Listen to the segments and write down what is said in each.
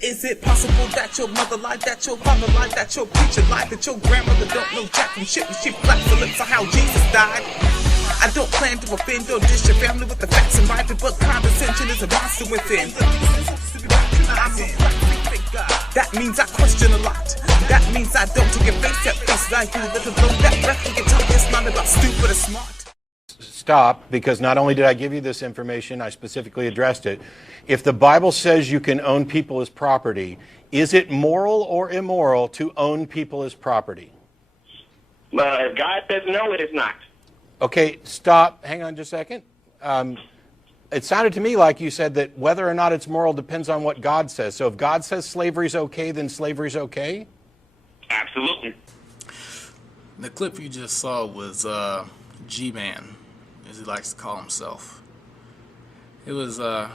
Is it possible that your mother lied, that your father lied, that your preacher lied, that your grandmother don't know jack from shit when she flaps her lips on how Jesus died? I don't plan to offend or dish your family with the facts and writing, but condescension is a monster within. That means I question a lot. That means I don't take your face at face value. Let alone that breath we can talk. It's not about stupid or smart. Stop, because not only did I give you this information, I specifically addressed it. If the Bible says you can own people as property, is it moral or immoral to own people as property? If God says no, it is not. Okay, stop. Hang on just a second. It sounded to me like you said that whether or not it's moral depends on what God says. So if God says slavery's okay, then slavery's okay? Absolutely. The clip you just saw was Gman, as he likes to call himself. It was a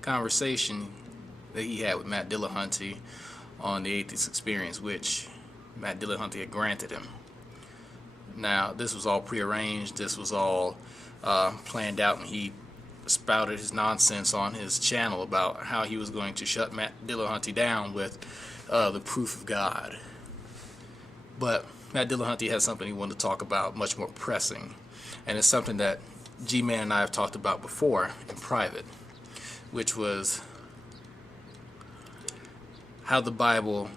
conversation that he had with Matt Dillahunty on the Atheist Experience, which Matt Dillahunty had granted him. Now, this was all prearranged. This was all planned out, and he spouted his nonsense on his channel about how he was going to shut Matt Dillahunty down with the proof of God. But Matt Dillahunty has something he wanted to talk about much more pressing, and it's something that G-Man and I have talked about before in private, which was how the Bible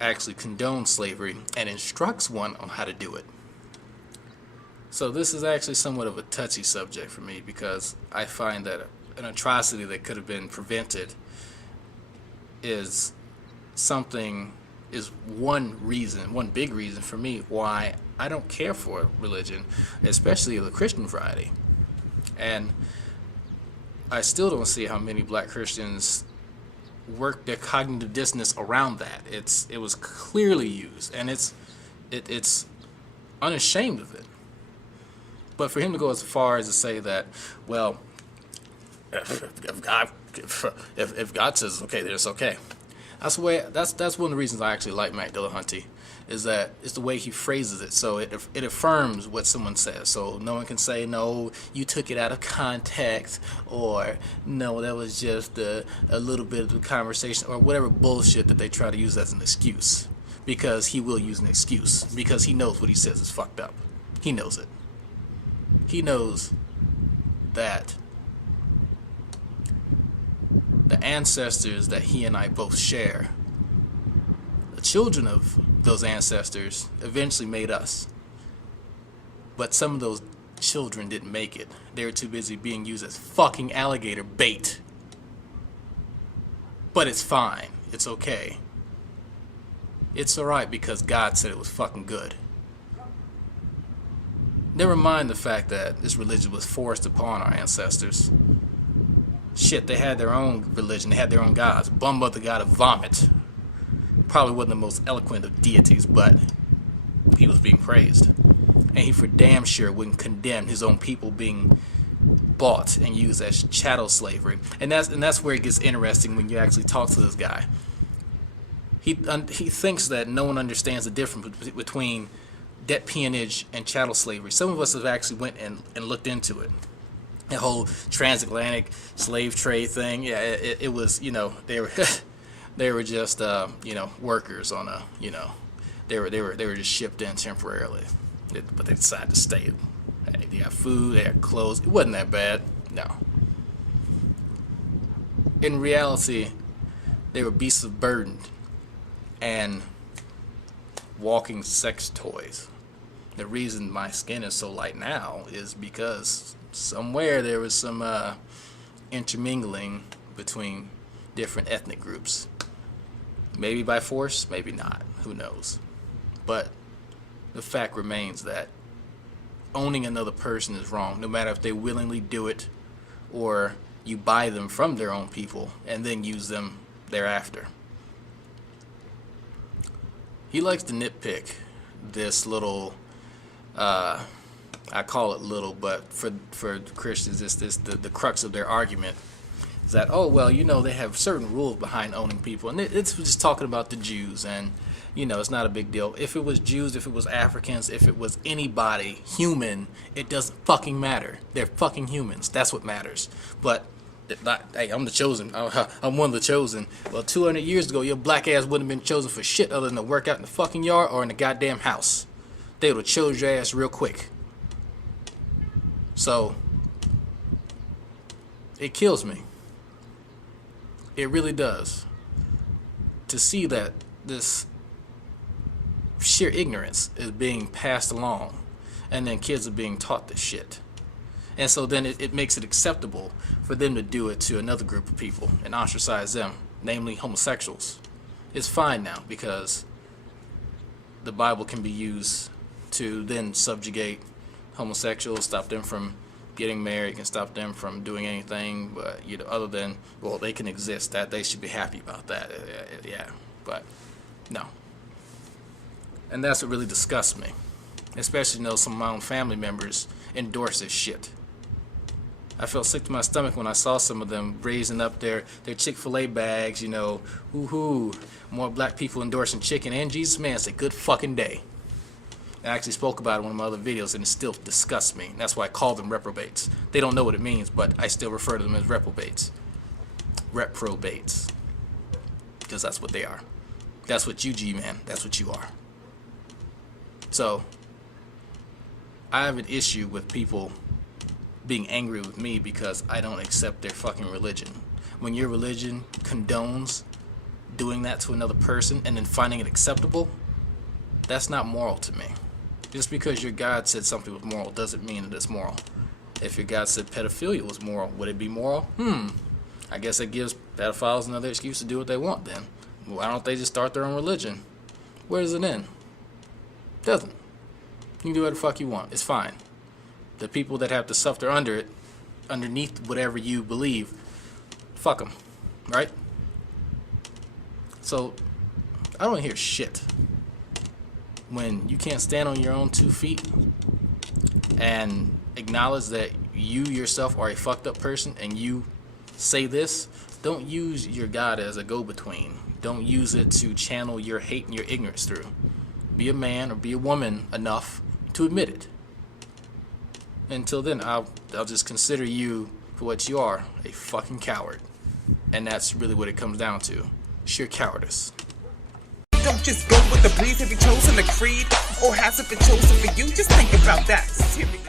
actually condones slavery and instructs one on how to do it. So this is actually somewhat of a touchy subject for me, because I find that an atrocity that could have been prevented is one big reason for me why I don't care for religion, especially the Christian variety. And I still don't see how many black Christians work their cognitive dissonance around that. It was clearly used, and it's unashamed of it. But for him to go as far as to say that, well, if God says it's okay, then it's okay. That's one of the reasons I actually like Matt Dillahunty, is that it's the way he phrases it. So it affirms what someone says. So no one can say, no, you took it out of context, or no, that was just a little bit of the conversation, or whatever bullshit that they try to use as an excuse. Because he will use an excuse, because he knows what he says is fucked up. He knows it. He knows that the ancestors that he and I both share, the children of those ancestors eventually made us. But some of those children didn't make it. They were too busy being used as fucking alligator bait. But it's fine. It's okay. It's alright because God said it was fucking good. Never mind the fact that this religion was forced upon our ancestors. Shit, they had their own religion. They had their own gods. Bumba, the god of vomit, probably wasn't the most eloquent of deities, but he was being praised. And he for damn sure wouldn't condemn his own people being bought and used as chattel slavery. And that's where it gets interesting when you actually talk to this guy. He thinks that no one understands the difference between debt peonage and chattel slavery. Some of us have actually went and looked into it. The whole transatlantic slave trade thing, yeah, it was, they were they were just workers on a, they were just shipped in temporarily, but they decided to stay. Hey, they got food, they had clothes. It wasn't that bad, no. In reality, they were beasts of burden and walking sex toys. The reason my skin is so light now is because somewhere there was some intermingling between different ethnic groups. Maybe by force, maybe not. Who knows? But the fact remains that owning another person is wrong, no matter if they willingly do it or you buy them from their own people and then use them thereafter. He likes to nitpick this little, I call it little, but for Christians, it's the crux of their argument is that, oh, well, they have certain rules behind owning people. And it's just talking about the Jews, and, it's not a big deal. If it was Jews, if it was Africans, if it was anybody human, it doesn't fucking matter. They're fucking humans. That's what matters. But Hey, I'm the chosen. I'm one of the chosen. Well, 200 years ago, your black ass wouldn't have been chosen for shit other than to work out in the fucking yard or in the goddamn house. They would have chose your ass real quick. So, it kills me. It really does. To see that this sheer ignorance is being passed along, and then kids are being taught this shit. And so then it makes it acceptable for them to do it to another group of people and ostracize them, namely homosexuals. It's fine now because the Bible can be used to then subjugate homosexuals, stop them from getting married, can stop them from doing anything, but other than, well, they can exist, that they should be happy about that. Yeah, but no. And that's what really disgusts me, especially some of my own family members endorse this shit. I felt sick to my stomach when I saw some of them raising up their Chick-fil-A bags, woohoo, more black people endorsing chicken and Jesus. Man, it's a good fucking day. I actually spoke about it in one of my other videos, and it still disgusts me. That's why I call them reprobates. They don't know what it means, but I still refer to them as reprobates. Reprobates. Because that's what they are. That's what you, G-Man, that's what you are. So, I have an issue with people being angry with me because I don't accept their fucking religion. When your religion condones doing that to another person and then finding it acceptable, that's not moral to me. Just because your God said something was moral doesn't mean that it's moral. If your God said pedophilia was moral, would it be moral? I guess it gives pedophiles another excuse to do what they want then. Why don't they just start their own religion? Where does it end? Doesn't. You can do whatever the fuck you want. It's fine. The people that have to suffer under it, underneath whatever you believe, fuck them, right? So, I don't hear shit when you can't stand on your own 2 feet and acknowledge that you yourself are a fucked up person and you say this. Don't use your God as a go-between. Don't use it to channel your hate and your ignorance through. Be a man or be a woman enough to admit it. Until then, I'll just consider you for what you are, a fucking coward. And that's really what it comes down to. Sheer cowardice. Don't just go with the breeze. Have you chosen the creed? Or has it been chosen for you? Just think about that. Serious.